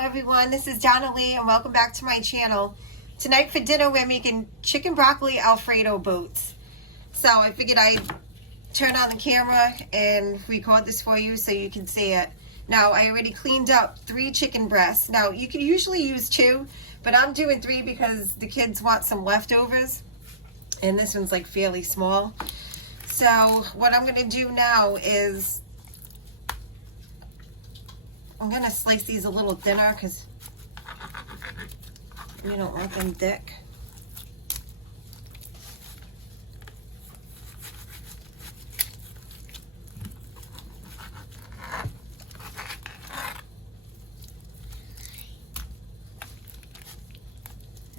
everyone, this is Donna Lee and welcome back to my channel. Tonight for dinner we're making chicken broccoli Alfredo boats. So I figured I'd turn on the camera and record this for you so you can see it. Now I already cleaned up 3 chicken breasts. Now you can usually use 2, but I'm doing 3 because the kids want some leftovers. And this one's like fairly small. So what I'm going to do now is I'm going to slice these a little thinner because you don't want them thick.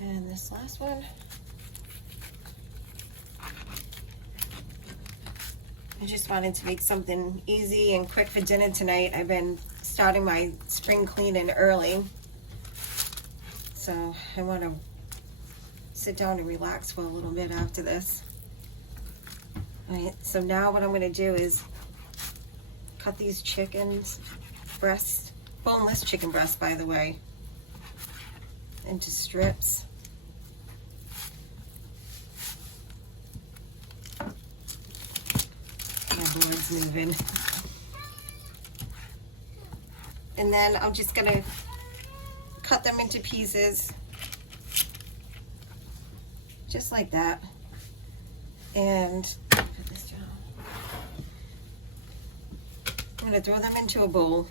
And this last one, I just wanted to make something easy and quick for dinner tonight. I've been starting my spring cleaning early, so I want to sit down and relax for a little bit after this. Alright, so now what I'm going to do is cut these chicken breasts, boneless chicken breasts by the way, into strips. My board's moving. And then I'm just going to cut them into pieces, just like that. And put this down. I'm going to throw them into a bowl.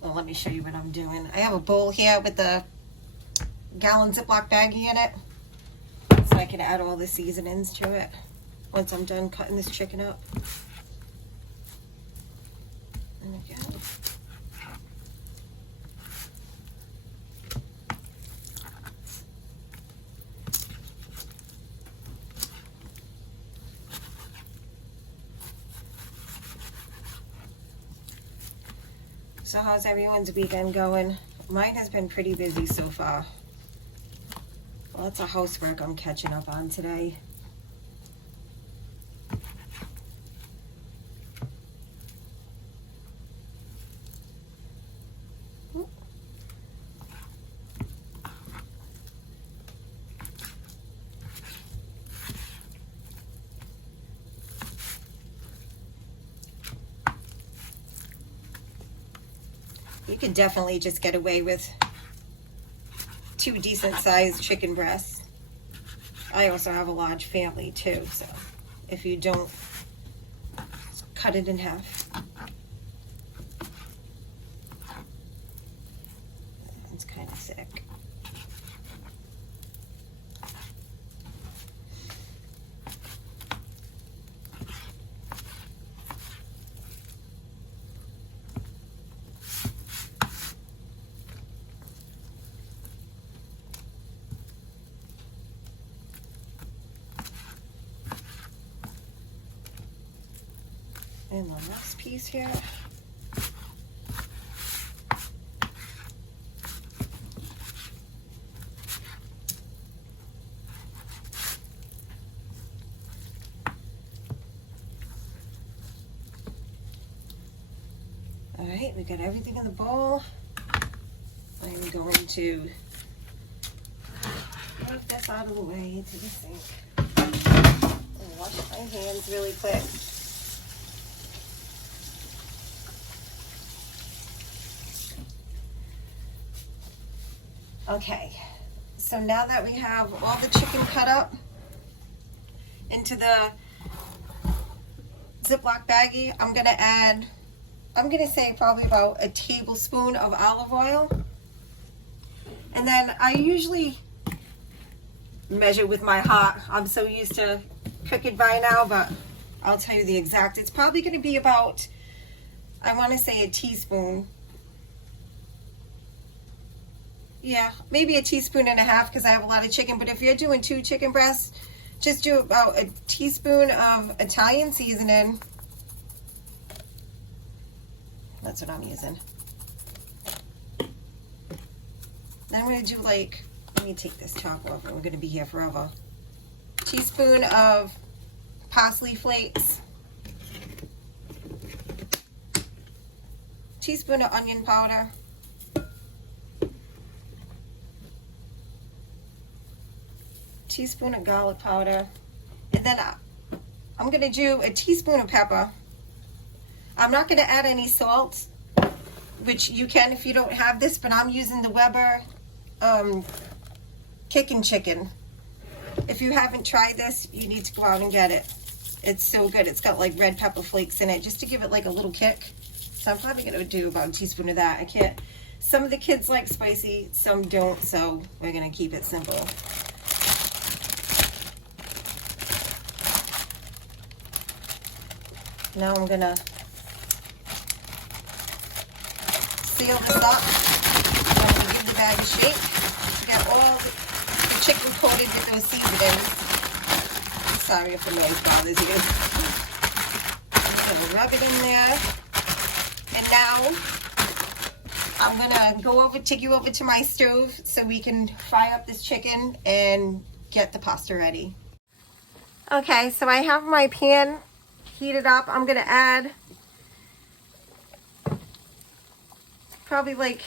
Well, let me show you what I'm doing. I have a bowl here with the gallon Ziploc baggie in it, so I can add all the seasonings to it once I'm done cutting this chicken up. There we go. So how's everyone's weekend going? Mine has been pretty busy so far. Lots of housework I'm catching up on today. You could definitely just get away with 2 decent sized chicken breasts. I also have a large family too, so if you don't, cut it in half. It's kind of sick. And the last piece here. All right, we got everything in the bowl. I'm going to move this out of the way to the sink. And wash my hands really quick. Okay, so now that we have all the chicken cut up into the Ziploc baggie, I'm going to add, I'm going to say probably about a tablespoon of olive oil. And then I usually measure with my heart. I'm so used to cooking by now, but I'll tell you the exact. It's probably going to be about, I want to say a teaspoon. Yeah, maybe a teaspoon and a half because I have a lot of chicken. But if you're doing 2 chicken breasts, just do about a teaspoon of Italian seasoning. That's what I'm using. Then I'm going to do like, let me take this top off. We're going to be here forever. Teaspoon of parsley flakes. teaspoon of onion powder. Teaspoon of garlic powder. And then I'm going to do a teaspoon of pepper. I'm not going to add any salt, which you can if you don't have this, but I'm using the Weber kicking chicken. If you haven't tried this, you need to go out and get it. It's so good. It's got like red pepper flakes in it just to give it like a little kick. So I'm probably going to do about a teaspoon of that. I can't. Some of the kids like spicy, some don't, so we're going to keep it simple. Now I'm going to seal this up. I'm going to give the bag a shake. Get all the chicken coated with those seasonings. Sorry if the noise bothers you. I'm going to rub it in there. And now I'm going to take you over to my stove so we can fry up this chicken and get the pasta ready. Okay, so I have my pan heated up. I'm going to add probably like,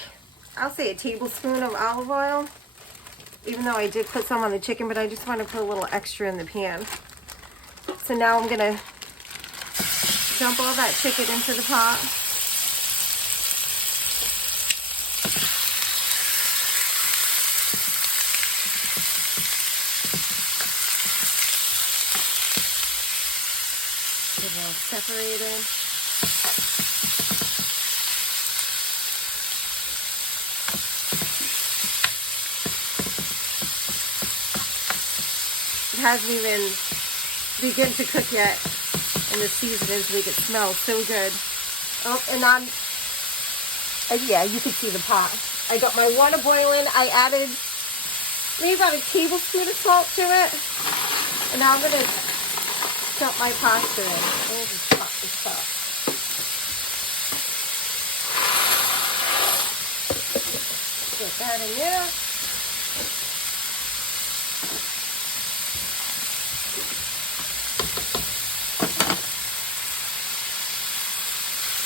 I'll say a tablespoon of olive oil, even though I did put some on the chicken, but I just want to put a little extra in the pan. So now I'm going to dump all that chicken into the pot. Get it all separated. It hasn't even begun to cook yet, and the seasonings make it smell so good. Oh, and yeah, you can see the pot. I got my water boiling. I added maybe about a tablespoon of salt to it, and now I'm gonna dump my pasta in. Oh, this pot is hot. Get that in there.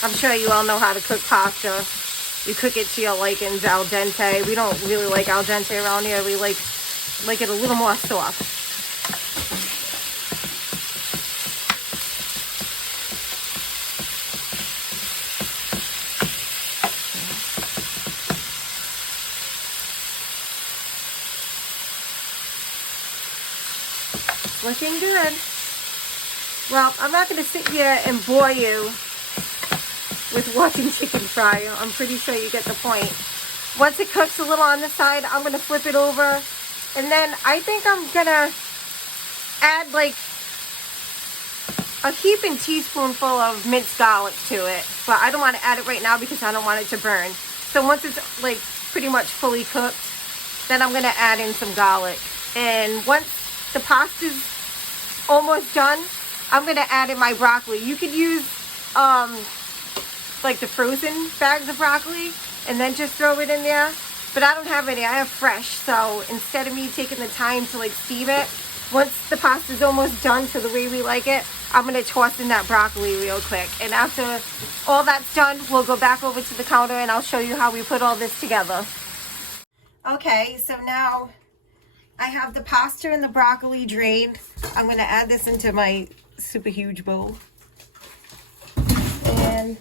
I'm sure you all know how to cook pasta. You cook it to your likings, al dente. We don't really like al dente around here. We like it a little more soft. Looking good. Well, I'm not going to sit here and bore you with watching chicken fry. I'm pretty sure you get the point. Once it cooks a little on the side, I'm going to flip it over. And then I think I'm going to add like a heaping teaspoonful of minced garlic to it. But I don't want to add it right now because I don't want it to burn. So once it's like pretty much fully cooked, then I'm going to add in some garlic. And once the pasta's almost done, I'm going to add in my broccoli. You could use like the frozen bags of broccoli and then just throw it in there, but I don't have any. I have fresh, so instead of me taking the time to like steam it, once the pasta's almost done to the way we like it, I'm going to toss in that broccoli real quick. And after all that's done, we'll go back over to the counter and I'll show you how we put all this together. Okay, so now I have the pasta and the broccoli drained. I'm going to add this into my super huge bowl. And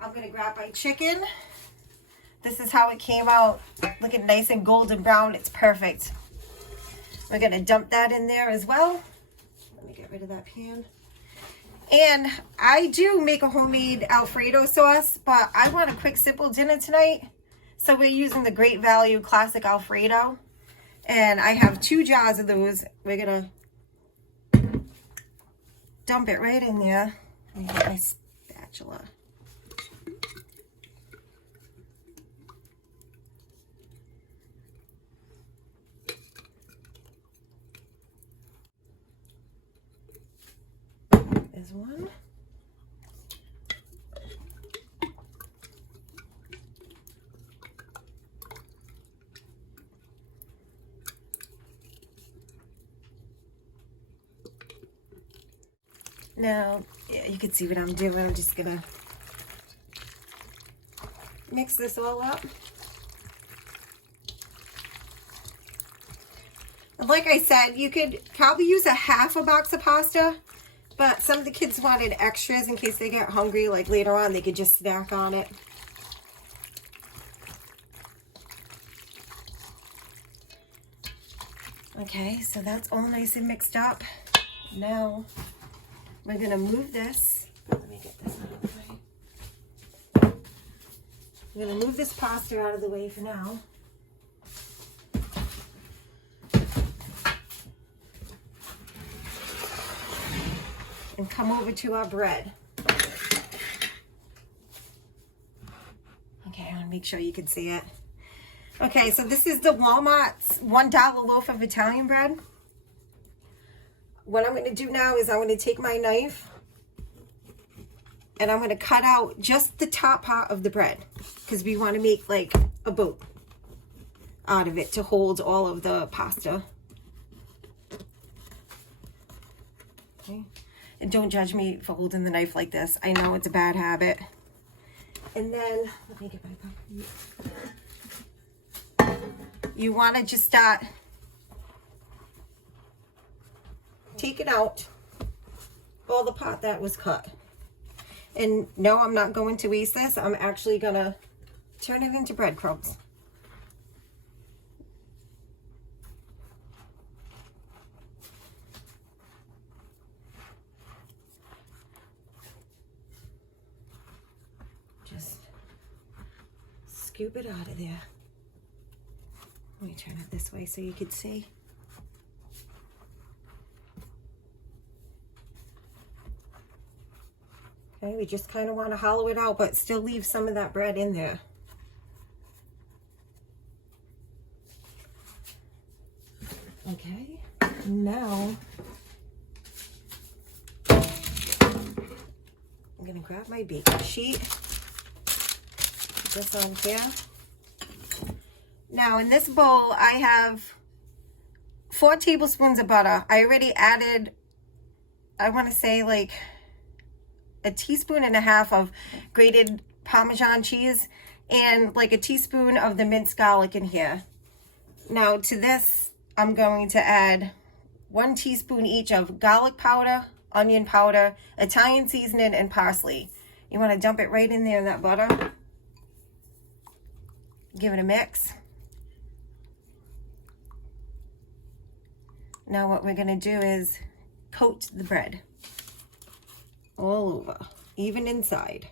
I'm going to grab my chicken. This is how it came out, looking nice and golden brown. It's perfect. We're going to dump that in there as well. Let me get rid of that pan. And I do make a homemade Alfredo sauce, but I want a quick, simple dinner tonight. So we're using the Great Value Classic Alfredo. And I have 2 jars of those. We're going to dump it right in there. Let me get my spatula. There's one. Now, yeah, you can see what I'm doing. I'm just gonna mix this all up. And like I said, you could probably use a half a box of pasta, but some of the kids wanted extras in case they get hungry, like later on they could just snack on it. Okay, so that's all nice and mixed up. Now we're gonna move this. Let me get this out of the way. I'm gonna move this pasta out of the way for now. And come over to our bread. Okay, I want to make sure you can see it. Okay, so this is the Walmart's $1 loaf of Italian bread. What I'm going to do now is I'm going to take my knife and I'm going to cut out just the top part of the bread because we want to make like a boat out of it to hold all of the pasta. Okay. And don't judge me for holding the knife like this. I know it's a bad habit. And then, let me get my puppy. You want to just start taking out all the part that was cut. And no, I'm not going to waste this. I'm actually going to turn it into breadcrumbs. Scoop it out of there. Let me turn it this way so you can see. Okay, we just kind of want to hollow it out, but still leave some of that bread in there. Okay, now I'm gonna grab my baking sheet. This on here. Now in this bowl I have 4 tablespoons of butter. I already added, I want to say like a teaspoon and a half of grated Parmesan cheese and like a teaspoon of the minced garlic in here. Now to this I'm going to add 1 teaspoon each of garlic powder, onion powder, Italian seasoning, and parsley. You want to dump it right in there in that butter. Give it a mix. Now what we're going to do is coat the bread all over, even inside.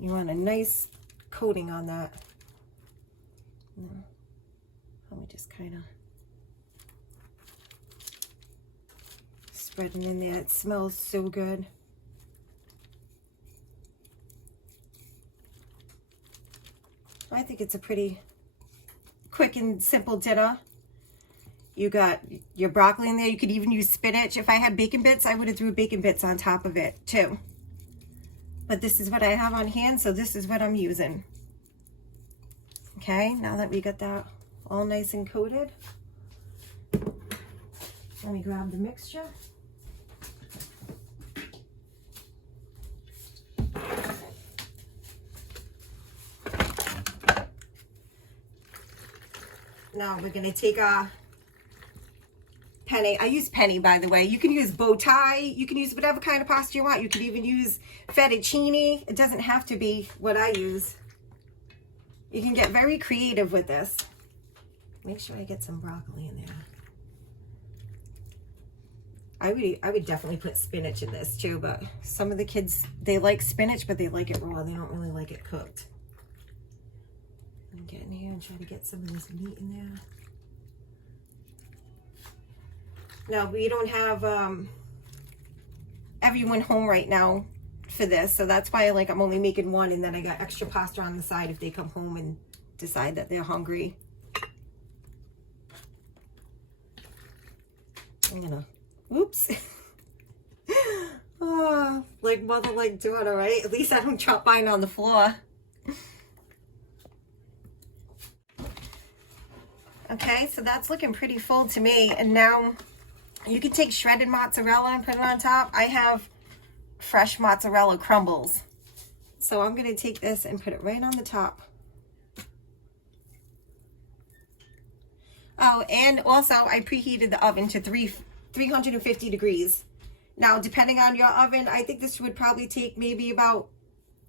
You want a nice coating on that. Let me just kind of spread it in there. It smells so good. I think it's a pretty quick and simple dinner. You got your broccoli in there. You could even use spinach. If I had bacon bits, I would have threw bacon bits on top of it too. But this is what I have on hand, so this is what I'm using. Okay, now that we got that all nice and coated, let me grab the mixture. Now we're gonna take our penne. I use penne, by the way. You can use bow tie. You can use whatever kind of pasta you want. You can even use fettuccine. It doesn't have to be what I use. You can get very creative with this. Make sure I get some broccoli in there. I would definitely put spinach in this too, but some of the kids, they like spinach, but they like it raw. They don't really like it cooked. I'm gonna get in here and try to get some of this meat in there. Now, we don't have everyone home right now for this, so that's why I'm only making one, and then I got extra pasta on the side if they come home and decide that they're hungry. I'm gonna, oops. Oh, like mother, like daughter, right? At least I don't drop mine on the floor. Okay, so that's looking pretty full to me. And now you can take shredded mozzarella and put it on top. I have fresh mozzarella crumbles. So I'm going to take this and put it right on the top. Oh, and also I preheated the oven to 350 degrees. Now, depending on your oven, I think this would probably take maybe about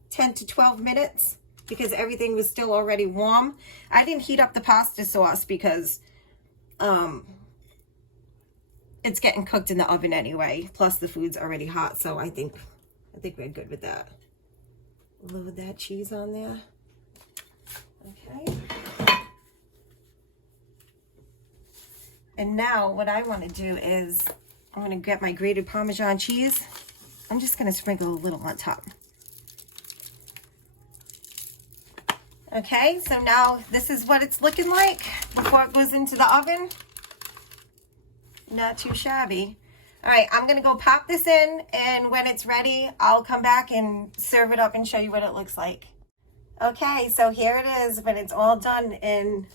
10 to 12 minutes because everything was still already warm. I didn't heat up the pasta sauce because it's getting cooked in the oven anyway. Plus the food's already hot, so I think we're good with that. Load that cheese on there. Okay. And now what I want to do is I'm going to get my grated Parmesan cheese. I'm just going to sprinkle a little on top. Okay, so now this is what it's looking like before it goes into the oven. Not too shabby. All right, I'm going to go pop this in, and when it's ready, I'll come back and serve it up and show you what it looks like. Okay, so here it is when it's all done in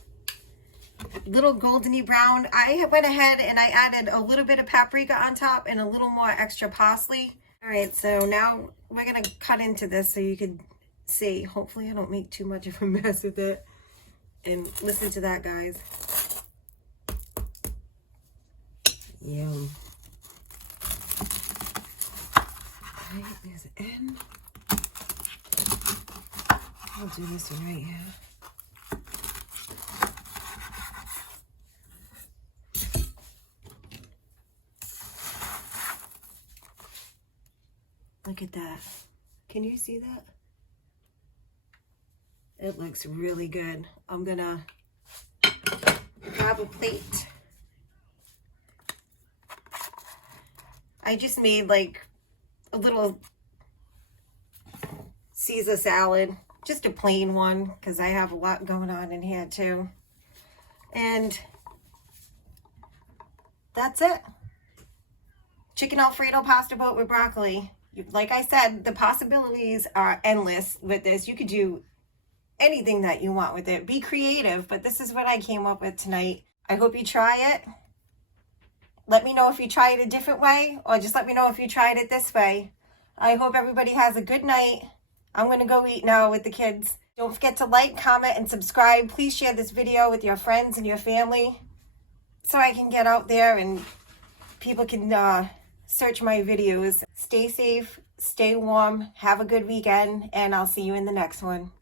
little goldeny brown. I went ahead and I added a little bit of paprika on top and a little more extra parsley. All right, so now we're going to cut into this so you can see. Hopefully I don't make too much of a mess with it. And listen to that, guys. Yum. All right, there's an end. I'll do this one right here. Look at that. Can you see that? It looks really good. I'm gonna grab a plate. I just made like a little Caesar salad, just a plain one, because I have a lot going on in here too. And that's it. Chicken Alfredo pasta boat with broccoli. Like I said, the possibilities are endless with this. You could do anything that you want with it. Be creative, but this is what I came up with tonight. I hope you try it. Let me know if you try it a different way, or just let me know if you tried it this way. I hope everybody has a good night. I'm going to go eat now with the kids. Don't forget to like, comment, and subscribe. Please share this video with your friends and your family so I can get out there and people can search my videos. Stay safe, stay warm, have a good weekend, and I'll see you in the next one.